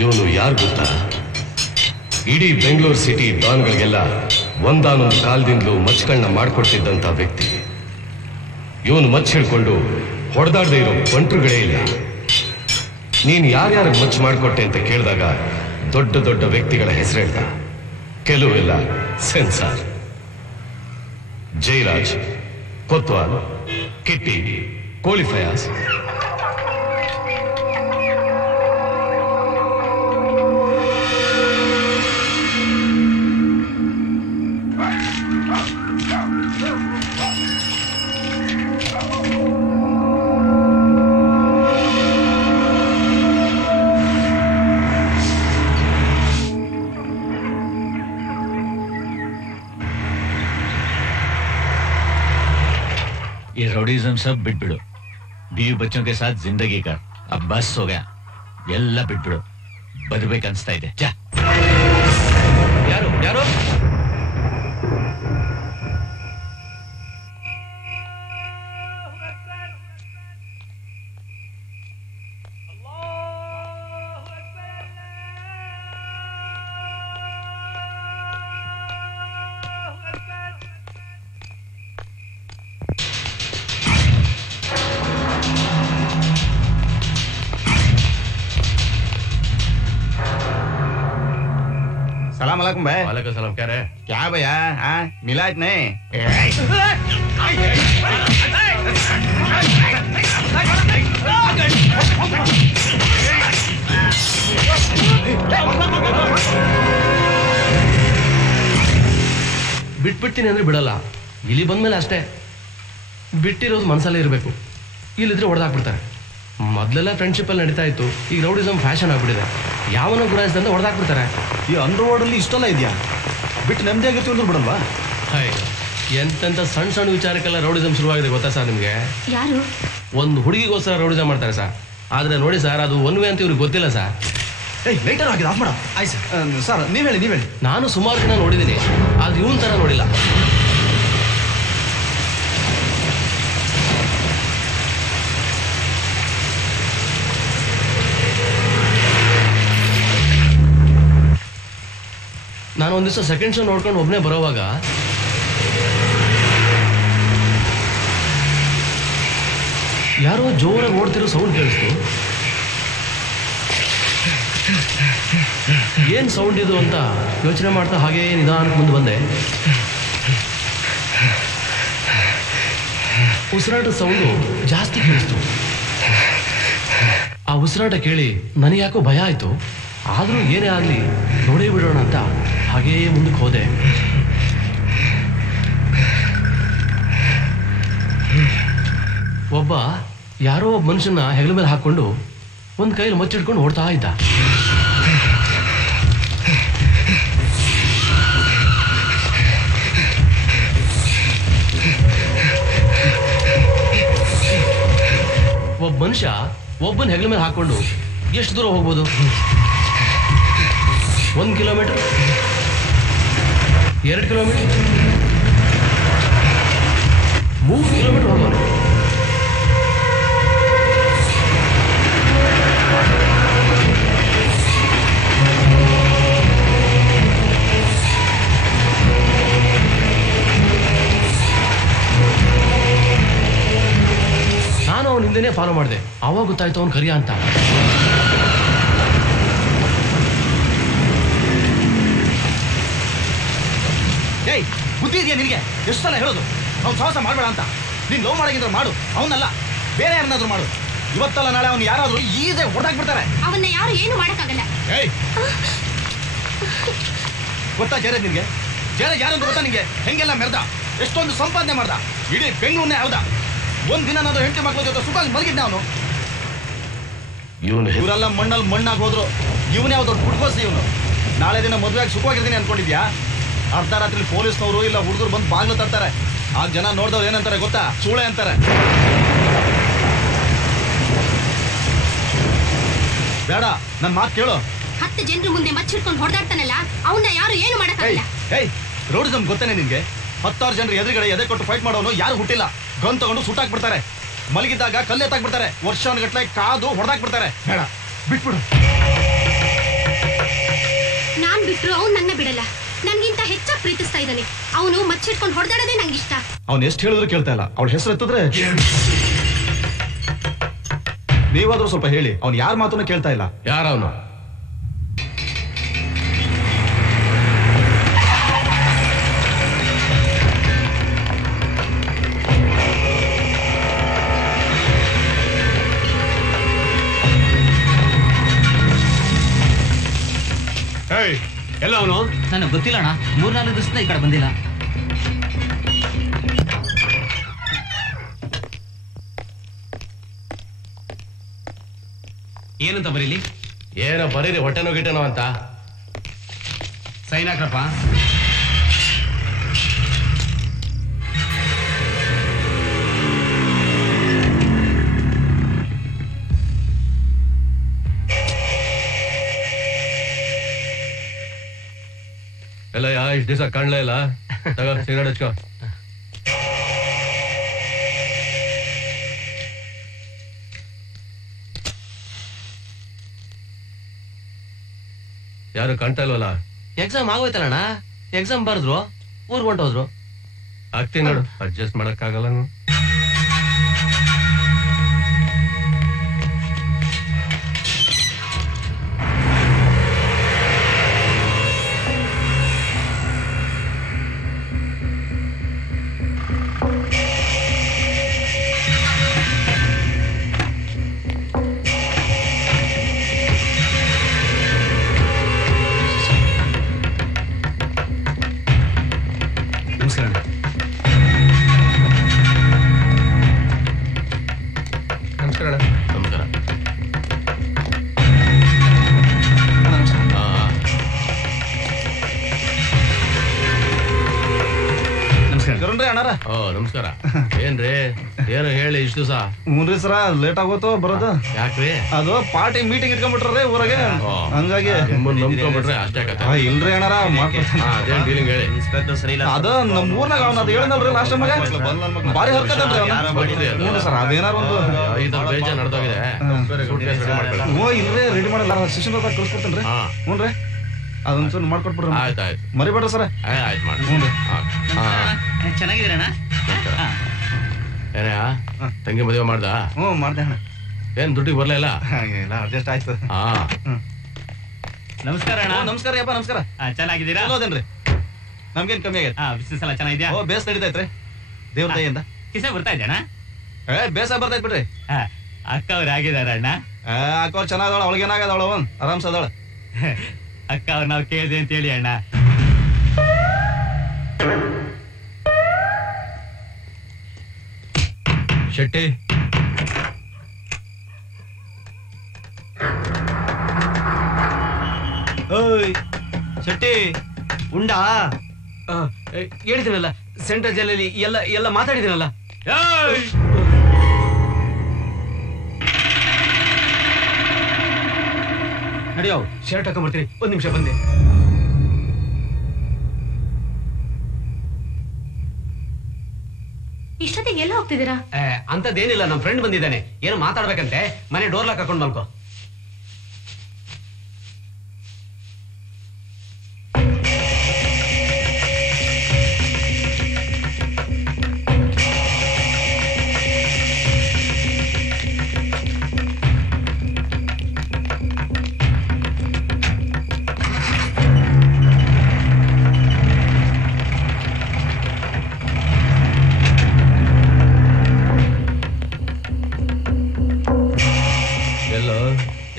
ಇವನು ಯಾರು ಗೊತ್ತಾ? ಇಡೀ ಬೆಂಗಳೂರು ಸಿಟಿ ಡಾನ್ಗಳಿಗೆಲ್ಲ ಒಂದಾನೊಂದು ಕಾಲದಿಂದಲೂ ಮಚ್ಚಗಳನ್ನ ಮಾಡಿಕೊಡ್ತಿದ್ದಂಥ ವ್ಯಕ್ತಿ. ಇವನು ಮಚ್ಚ ಹಿಡ್ಕೊಂಡು ಹೊಡೆದಾಡದೆ ಇರೋ ಬಂಟ್ರುಗಳೇ ಇಲ್ಲ. ನೀನು ಯಾರ್ಯಾರಿಗೆ ಮಚ್ಚ ಮಾಡಿಕೊಟ್ಟೆ ಅಂತ ಕೇಳಿದಾಗ ದೊಡ್ಡ ದೊಡ್ಡ ವ್ಯಕ್ತಿಗಳ ಹೆಸರು ಹೇಳ್ದ. ಕೆಲವೆಲ್ಲ ಸೆನ್ಸಾರ್, ಜಯರಾಜ್, ಕೊತ್ವಾಲ್, ಕಿಟ್ಟಿ, ಕೋಳಿ ಫಯಾಸ್. ये रॉडीज़म सब बिटबिड़ो, बीवी बच्चों के साथ जिंदगी का अब बस हो गया, ಎಲ್ಲ ಬಿಟ್ಬಿಡು. ಬದುಕಬೇಕು ಅನಿಸ್ತಾ ಇದೆ. ಯಾರು ಯಾರು? सलाम अलैकुम भाई। वालेकुम सलाम। क्या रहे? क्या भैया? हाँ मिला इतने? ಬಿಟ್ಬಿಡ್ತೀನಿ ಅಂದ್ರೆ ಬಿಡಲ್ಲ. ಇಲ್ಲಿ ಬಂದ್ಮೇಲೆ ಅಷ್ಟೇ. ಬಿಟ್ಟಿರೋದು ಮನಸ್ಸಲ್ಲೇ ಇರಬೇಕು. ಇಲ್ಲಿದ್ರೆ ಹೊಡೆದಾಕ್ಬಿಡ್ತಾರೆ. ಮೊದಲೆಲ್ಲ ಫ್ರೆಂಡ್ಶಿಪ್ ಅಲ್ಲಿ ನಡೀತಾ ಇತ್ತು. ಈಗ ರೌಡಿಸಮ್ ಫ್ಯಾಷನ್ ಆಗ್ಬಿಟ್ಟಿದೆ. ಯಾವನೋ ಗುರಾಯಿಸಿದಂದ್ರೆ ಹೊಡೆದಾಕ್ಬಿಡ್ತಾರೆ. ಈ ಅಂಡರ್ ವರ್ಲ್ಡ್ ಅಲ್ಲಿ ಇಷ್ಟೆಲ್ಲ ಇದೆಯಾ? ಬಿಟ್ಟು ನೆಮ್ಮದಿ ಆಗುತ್ತೆ ಅಂದ್ರೆ ಬಿಡಲ್ವಾ? ಹಾಯ್, ಎಂತೆಂತ ಸಣ್ಣ ಸಣ್ಣ ವಿಚಾರಕ್ಕೆಲ್ಲ ರೌಡಿಸಮ್ ಶುರುವಾಗಿದೆ ಗೊತ್ತಾ ಸರ್ ನಿಮಗೆ? ಯಾರು? ಒಂದು ಹುಡುಗಿಗೋಸ್ಕರ ರೌಡಿಸಮ್ ಮಾಡ್ತಾರೆ ಸರ್. ಆದ್ರೆ ನೋಡಿ ಸರ್, ಅದು ಒನ್ ವೇ ಅಂತ ಇವ್ರಿಗೆ ಗೊತ್ತಿಲ್ಲ ಸರ್. ಲೈಟರ್ ಆಗಿದೆ, ಆಫ್ ಮಾಡ. ಆಯ್ತು ಸರ್, ನೀವ್ ಹೇಳಿ. ನಾನು ಸುಮಾರು ಜನ ನೋಡಿದ್ದೀನಿ, ಆದ್ರೆ ಇವನ್ ತರ ನೋಡಿಲ್ಲ. ನಾನು ಒಂದ್ ದಿವಸ ಸೆಕೆಂಡ್ ಶೋ ನೋಡ್ಕೊಂಡು ಒಬ್ಬನೇ ಬರೋವಾಗ ಯಾರೋ ಜೋರಾಗಿ ಓಡ್ತಿರೋ ಸೌಂಡ್ ಕೇಳಿಸ್ತು. ಏನ್ ಸೌಂಡ್ ಇದು ಅಂತ ಯೋಚನೆ ಮಾಡ್ತಾ ಹಾಗೇ ನಿಧಾನಕ್ಕೆ ಮುಂದೆ ಬಂದೆ. ಉಸಿರಾಟದ ಸೌಂಡು ಜಾಸ್ತಿ ಕೇಳಿಸ್ತು. ಆ ಉಸಿರಾಟ ಕೇಳಿ ನನಗೆ ಯಾಕೋ ಭಯ ಆಯ್ತು. ಆದ್ರೂ ಏನೇ ಆಗ್ಲಿ ನೋಡೇ ಬಿಡೋಣ ಅಂತ ಹಾಗೇ ಮುಂದಕ್ಕೆ ಹೋದೆ. ಒಬ್ಬ ಯಾರೋ ಒಬ್ಬ ಮನುಷ್ಯನ ಹೆಗಲ ಮೇಲೆ ಹಾಕೊಂಡು ಒಂದ್ ಕೈಯಲ್ಲಿ ಮಚ್ಚಿಡ್ಕೊಂಡು ಓಡ್ತಾ ಇದ್ದ. ಒಬ್ಬ ಮನುಷ್ಯ ಒಬ್ಬನ ಹೆಗಲ ಮೇಲೆ ಹಾಕೊಂಡು ಎಷ್ಟು ದೂರ ಹೋಗ್ಬೋದು? 1 ಕಿಲೋಮೀಟರ್, 2 ಕಿಲೋಮೀಟರ್, 3 ಕಿಲೋಮೀಟರ್ ಹೋಗೋನು. ನಾನು ಅವನ ಹಿಂದೆನೇ ಫಾಲೋ ಮಾಡಿದೆ. ಅವಾಗ ಗೊತ್ತಾಯ್ತು ಅವನು ಕರಿಯ ಅಂತ. ಏಯ್, ಬುದ್ಧಿ ಇದೆಯಾ ನಿನಗೆ? ಎಷ್ಟು ಸಲ ಹೇಳೋದು ಅವ್ನು ಸಾಹಸ ಮಾಡಬೇಡ ಅಂತ? ನೀನ್ ಲವ್ ಮಾಡಾಗಿದ್ರೆ ಮಾಡು, ಅವನಲ್ಲ ಬೇರೆ ಯಾರನ್ನಾದ್ರೂ ಮಾಡು. ಇವತ್ತಲ್ಲ ನಾಳೆ ಅವ್ನು ಯಾರಾದ್ರೂ ಈಜೆ ಹೊಡೆದಾಕ್ಬಿಡ್ತಾರೆ. ಅವನ್ನ ಯಾರು ಏನು ಮಾಡಕ್ಕಾಗಲ್ಲ. ಏಯ್, ಗೊತ್ತಾ ಜಯರಾಜ್ ನಿನ್ಗೆ? ಜಯರಾಜ್ ಯಾರಂತ ಗೊತ್ತಾ ನಿಂಗೆ? ಹೆಂಗೆಲ್ಲ ಮೆರೆದ, ಎಷ್ಟೊಂದು ಸಂಪಾದನೆ ಮಾಡ್ದ, ಇಡೀ ಬೆಂಗಳೂರನ್ನೇ ಹೌದ. ಒಂದ್ ದಿನ ನಾದ್ರು ಹೆಂಡತಿ ಮಕ್ಕಳ ಜೊತೆ ಸುಖವಾಗಿ ಮಲಗಿದ್ದ ಅವನು. ಇವರೆಲ್ಲ ಮಣ್ಣಲ್ಲಿ ಮಣ್ಣಾಗಿ ಹೋದ್ರು. ಇವನೇ ಯಾವ್ದು ದೊಡ್ಡ ಹುಡುಗೋಸಿ ಇವನು. ನಾಳೆ ದಿನ ಮದುವೆಯಾಗಿ ಸುಖವಾಗಿರ್ತೀನಿ ಅನ್ಕೊಂಡಿದ್ಯಾ? ಅರ್ಧ ರಾತ್ರಿ ಪೊಲೀಸ್ನವರು ಇಲ್ಲ ಹುಡುಗರು ಬಂದು ಬಾಗ್ಲು ತರ್ತಾರೆ. ಆ ಜನ ನೋಡಿದವ್ರು ಏನಂತಾರೆ ಗೊತ್ತಾ? ಸೂಳೆ ಅಂತಾರೆ. ಬೇಡ, ನನ್ ಮಾತು ಕೇಳು. 10 ಜನರು ಮುಂದೆ ಮಚ್ಚಿಡ್ಕೊಂಡು ಹೊಡೆದಾಡ್ತಾನಲ್ಲ, ಅವನ್ನ ಯಾರು ಏನು ಮಾಡಕ್ಕಾಗಲ್ಲ. ಏಯ್, ರೌಡಿಸಮ್ ಗೊತ್ತೇನೆ ನಿನ್ಗೆ? 10 ಜನರು ಎದುರುಗಡೆ ಎದೆ ಕೊಟ್ಟು ಫೈಟ್ ಮಾಡೋನು ಯಾರು ಹುಟ್ಟಿಲ್ಲ. ಗನ್ ತಗೊಂಡು ಸುಟ್ಟಾಕ್ಬಿಡ್ತಾರೆ. ಮಲಗಿದ್ದಾಗ ಕಲ್ಲೆತ್ತಾಕ್ಬಿಡ್ತಾರೆ. ವರ್ಷಗಟ್ಟಲೆ ಕಾದು ಹೊಡೆದಾಕ್ಬಿಡ್ತಾರೆ. ಬೇಡ, ಬಿಟ್ಬಿಡು. ಬಿಟ್ರು ಅವ್ನು ನನ್ನ ಬಿಡಲ್ಲ. ನನ್ಗಿಂತ ಹೆಚ್ಚಾಗಿ ಪ್ರೀತಿಸ್ತಾ ಇದ್ದಾನೆ. ಅವನು ಮಚ್ಚಿಟ್ಕೊಂಡು ಹೊಡೆದಾಡೋದೇ ನಂಗಿಷ್ಟ. ಅವ್ನು ಎಷ್ಟು ಹೇಳಿದ್ರು ಕೇಳ್ತಾ ಇಲ್ಲ. ಅವಳ ಹೆಸರು ಎತ್ತಿದ್ರೆ ನೀವಾದ್ರೂ ಸ್ವಲ್ಪ ಹೇಳಿ. ಅವ್ನು ಯಾರ ಮಾತನ್ನು ಕೇಳ್ತಾ ಇಲ್ಲ. ಯಾರವನು? ಎಲ್ಲ ಅವನು ನನಗೆ ಗೊತ್ತಿಲ್ಲ ಅಣ್ಣ. 3-4 ದಿವಸದಿಂದ ಈ ಕಡೆ ಬಂದಿಲ್ಲ. ಏನಂತ ಬರೀಲಿ? ಏನೋ ಬರೀರಿ, ಹೊಟ್ಟೆನೋ ಗಿಟ್ಟೆನೋ ಅಂತ. ಸೈನ್ ಹಾಕ್ರಪ್ಪ. ಎಲ್ಲ ಇಷ್ಟು ದಿವಸ ಕಾಣ್ಲೇ ಇಲ್ಲ. ತಗೋ ಸಿಗರೇಟ್ ಹಚ್ಕೋ. ಯಾರು ಕಾಣ್ತಾ ಇಲ್ವಲ್ಲ? ಎಕ್ಸಾಮ್ ಆಗೋಯ್ತಲ್ಲಣ್ಣ. ಎಕ್ಸಾಮ್ ಬರೆದ್ರು, ಊರ್ಗ್ ಹೊಂಟೋದ್ರು. ಆಗ್ತೀನಿ ನೋಡು, ಅಡ್ಜಸ್ಟ್ ಮಾಡಕ್ಕಾಗಲ್ಲ. ನಮಸ್ಕಾರ. ಏನ್ರಿ ಏನು ಹೇಳಿ ಇಷ್ಟು ದಿವಸ? ಹ್ಞೂನ್ರಿ ಸರ, ಲೇಟ್ ಆಗೋತು ಬರೋದು. ಯಾಕ್ರಿ? ಅದು ಪಾರ್ಟಿ ಮೀಟಿಂಗ್ ಇಟ್ಕೊಂಡ್ಬಿಟ್ರಿ ಊರಾಗೆ, ಹಂಗಾಗಿ ನಂಬ್ಕೊಂಡ್ಬಿಟ್ರೆ ಅಷ್ಟೇ ಕತೆ. ಇಲ್ರಿ ಅಣ್ಣಾರ ಮಾಡ್ಕೊಡ್ತೀನಿ. ಅದೇನ್ ಡೀಲಿಂಗ್ ಹೇಳಿ. ಅದು ನಮ್ಮ ಊರ್ನಾಗ ಅವ್ನ ಅದು ಹೇಳಿದ್ನಲ್ರಿ ಲಾಸ್ಟ್ ಟೈಮ್ ಬಾರಿ ಹರ್ಕತ್ತಲ್ರಿ ಅವ್ನು. ಸರ್ ಅದೇನಾರು ಒಂದು ಬೇಜಾರ್ ನಡೆದೋಗಿದೆ. ಇಲ್ರಿ ರೆಡಿ ಮಾಡಲ್ಲ, ಶಿಕ್ಷಣ ಕಳ್ಸ್ಕೊಡ್ತೇನ್ರಿ. ಹ್ಞೂನ್ರಿ ಅದೊಂದ್ಸಲ ಮಾಡ್ಕೊಟ್ಬಿಡ್ರಿ. ಆಯ್ತಾಯ್ತು, ಮರಿಬೇಡ್ರಿ ಸರ. ಆಯ್ತು ಮಾಡಿ. ಚೆನ್ನಾಗಿದ್ದೀರಣ್ಣ? ಏನೇ ತಂಗಿ ಮದುವೆ ಮಾಡ್ದ? ಹ್ಞೂ ಮಾಡ್ದೆ ಅಣ್ಣ. ಏನ್ ದುಡ್ಡಿಗೆ ಬರ್ಲೇ ಇಲ್ಲ? ಅಡ್ಜಸ್ಟ್ ಆಯ್ತು. ನಮಸ್ಕಾರ ಅಣ್ಣ. ನಮಸ್ಕಾರ ಯಪ್ಪ, ನಮಸ್ಕಾರ. ಚೆನ್ನಾಗಿದ್ದೀರಾ? ಚಲೋದೇನ್ರಿ? ನಮ್ಗೇನ್ ಕಮ್ಮಿ ಆಗೈತೆ? ಬಿಸ್ನೆಸ್ ಎಲ್ಲ ಚೆನ್ನಾಗಿದ್ಯಾ? ಓ ಬೇಸ್ ನಡೀತೈತ್ರಿ ದೇವ್ರ ದಯಿಂದ. ಕಿಸ ಬರ್ತಾ ಇದ್ದಾನ? ಬೇಸ ಬರ್ತೈತ್ ಬಿಡ್ರಿ. ಅಕ್ಕ ಅವ್ರು ಆಗಿದಾರ ಅಣ್ಣ? ಅಕ್ಕ ಚೆನ್ನಾಗದಳ, ಅವಳಿಗೇನಾಗದವಳ ಅವನ್ ಆರಾಮ್ಸದಳ. ಅಕ್ಕ ಅವ್ರು ನಾವು ಕೇಳಿದೆ ಅಂತ ಹೇಳಿ ಅಣ್ಣ. ಶೆಟ್ಟಿ, ಓಯ್ ಶೆಟ್ಟಿ ಉಂಡಾ? ಹೇಳಿದ್ದೀನಲ್ಲ, ಸೆಂಟ್ರಲ್ ಜೈಲಲ್ಲಿ ಎಲ್ಲ ಮಾತಾಡಿದ್ದೀನಲ್ಲ. ನಡೆಯೋ, ಶರ್ಟ್ ಹಾಕೊಂಡ್ಬರ್ತೀನಿ. 1 ನಿಮಿಷ ಬಂದೆ. ಇಷ್ಟೊತ್ತಿಗೆ ಎಲ್ಲ ಹೋಗ್ತಿದ್ದೀರಾ? ಅಂತದ್ದೇನಿಲ್ಲ, ನಮ್ಮ ಫ್ರೆಂಡ್ ಬಂದಿದ್ದಾನೆ, ಏನೋ ಮಾತಾಡ್ಬೇಕಂತೆ. ಮನೆ ಡೋರ್ ಲಾಕ್ ಹಾಕೊಂಡು ಮಲ್ಕೋ.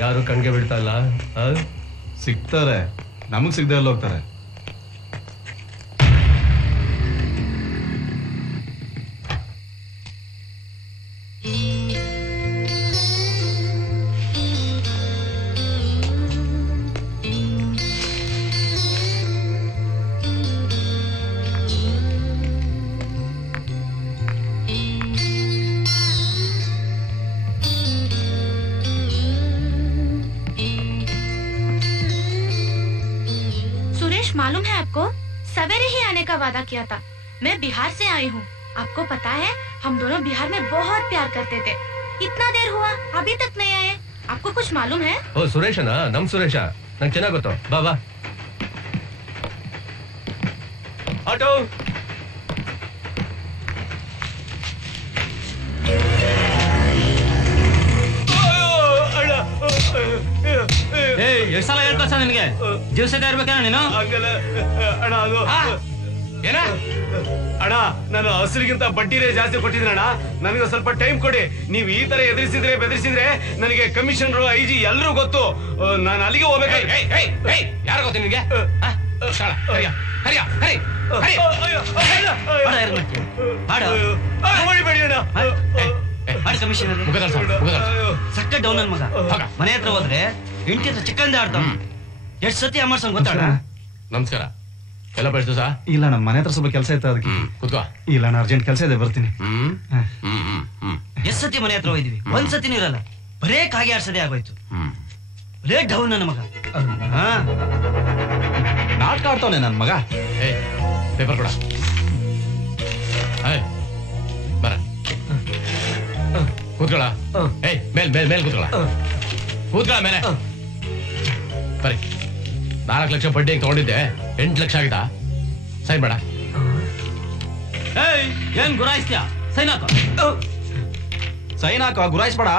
ಯಾರು ಕಣ್ಗೆ ಬಿಡ್ತಾ ಇಲ್ಲ. ಸಿಗ್ತಾರೆ, ನಮಗ್ ಸಿಗದೆ ಎಲ್ಲ ಹೋಗ್ತಾರೆ. मालूम है आपको, सवेरे ही आने का वादा किया था। मैं बिहार से आई हूँ। आपको पता है, हम दोनों बिहार में बहुत प्यार करते थे। इतना देर हुआ अभी तक नहीं आए। आपको कुछ मालूम है? ಓ ಸುರೇಶನಾ? ನಮ್ ಸುರೇಶ ನಂಗೆ ಚೆನ್ನಾಗ್ ಗೊತ್ತು. ಬಾ ಬಾ. ಆಟೋ ಎಷ್ಟು ಸಲ ಹೇಳ್ಕೊಸ ನಿನಗೆ ದಿವಸದ ಇರ್ಬೇಕೇನ ನೀನು ಅಣ್ಣ ಅದು ಏನ ಅಣ್ಣ ನಾನು ಹಸಿರಿಗಿಂತ ಬಡ್ಡಿನೇ ಜಾಸ್ತಿ ಕೊಟ್ಟಿದ್ರಣ್ಣ ನನಗೆ ಸ್ವಲ್ಪ ಟೈಮ್ ಕೊಡಿ ನೀವು ಈ ತರ ಎದುರಿಸಿದ್ರೆ ಬೆದರಿಸಿದ್ರೆ ನನಗೆ ಕಮಿಷನರ್ ಐಜಿ ಎಲ್ಲರೂ ಗೊತ್ತು ನಾನು ಅಲ್ಲಿಗೆ ಹೋಗ್ಬೇಕು ಯಾರ ಗೊತ್ತು ನಿನಗೆ ಬೇಡಿ ಅಣ್ಣ ಸಕ್ಕ ಡೌನ್ ನನ್ ಮಗ ಮನೆ ಹತ್ರ ಹೋದ್ರೆ ಹೆಂಡತಿ ಹತ್ರ ಚಿಕ್ಕಂದ ಆಡ್ತಾವ ಎಷ್ಟು ಸತಿ ಅಮ್ಮರ್ಸಂಗ್ ಗೊತ್ತಾಡ ನಮಸ್ಕಾರ ಎಲ್ಲ ಬೆಳೆದು ಸಾ ಇಲ್ಲ ನಮ್ಮ ಮನೆ ಹತ್ರ ಸ್ವಲ್ಪ ಕೆಲಸ ಇತ್ತು ಅದಕ್ಕೆ ಕೂತ್ಕೋ ಇಲ್ಲ ನಾನು ಅರ್ಜೆಂಟ್ ಕೆಲಸ ಇದೆ ಬರ್ತೀನಿ ಎಷ್ಟ್ ಸತಿ ಮನೆ ಹತ್ರ ಹೋಯ್ದಿವಿ ಒಂದ್ ಸತಿನೂ ಇರಲ್ಲ ಬರೇ ಕಾಗೆ ಆಡ್ಸದೆ ಆಗೋಯ್ತು ಬರೇ ಡೌನ್ ನನ್ನ ಮಗ ನಾಟಕ ಆಡ್ತಾವನೆ ನನ್ ಮಗ ಪೇಪರ್ ಕೊಡ ಬರ ಕೂತ್ಕೊಳ್ಳ ಮೇಲ್ ಕೂತ್ಕೊಳ್ಳ ಕೂತ್ಕೊಳ್ಳ ಮೇಲೆ ಬರೀ 4 ಲಕ್ಷ ಬಡ್ಡಿ ತಗೊಂಡಿದ್ದೆ 8 ಲಕ್ಷ ಆಗಿದಾ ಸೈನ್ ಬೇಡ ಏನ್ ಗುರಾಯಿಸ್ತೀಯ ಸೈನ್ ಹಾಕೋ ಸೈನ್ ಹಾಕ ಗುರಾಯಿಸ್ಬೇಡ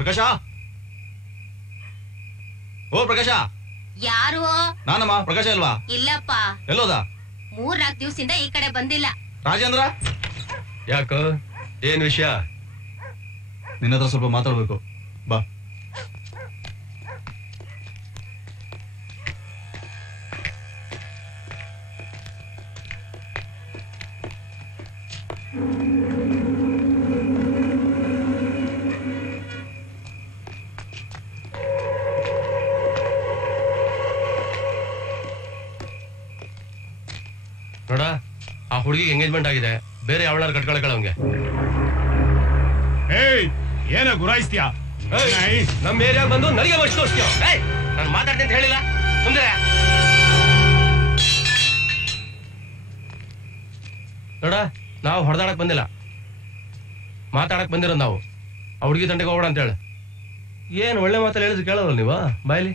ಪ್ರಕಾಶ ಓ ಪ್ರಕಾಶ ಯಾರು ನಾನಮ್ಮ ಪ್ರಕಾಶ ಅಲ್ವಾ ಇಲ್ಲಪ್ಪ ಎಲ್ಲೋದ 3-4 ದಿವಸದಿಂದ ಈ ಕಡೆ ಬಂದಿಲ್ಲ ರಾಜೇಂದ್ರ ಯಾಕ ಏನ್ ವಿಷಯ ನಿನ್ನ ಹತ್ರ ಸ್ವಲ್ಪ ಮಾತಾಡ್ಬೇಕು ಬಾ ನೋಡ ಆ ಹುಡುಗಿಗೆ ಎಂಗೇಜ್ಮೆಂಟ್ ಆಗಿದೆ ಬೇರೆ ಯಾವಳಾರು ಕಟ್ಕೊಳಕಳ ಅವ್ಗೆ ಏನ ಗುರಾಯಿಸ್ತೀಯ ನಮ್ಮ ಏರಿಯಾಗ ಬಂದು ನನಗೆ ವರ್ಷ ತೋರಿಸ್ತೀಯ ನಾನು ಮಾತಾಡ್ತೀನಿ ಅಂತ ಹೇಳಿಲ್ಲ ಮುಂದೆ ನೋಡ ನಾವು ಹೊಡೆದಾಡಕ್ ಬಂದಿಲ್ಲ ಮಾತಾಡಕ್ ಬಂದಿರೋದು ನಾವು ಆ ಹುಡುಗಿ ತಂಟೆಗೆ ಹೋಗೋಣ ಅಂತ ಹೇಳಿ ಏನ್ ಒಳ್ಳೆ ಮಾತಲ್ಲಿ ಹೇಳಿದ್ರೆ ಕೇಳೋಲ್ಲ ನೀವು ಬಾಯ್ಲಿ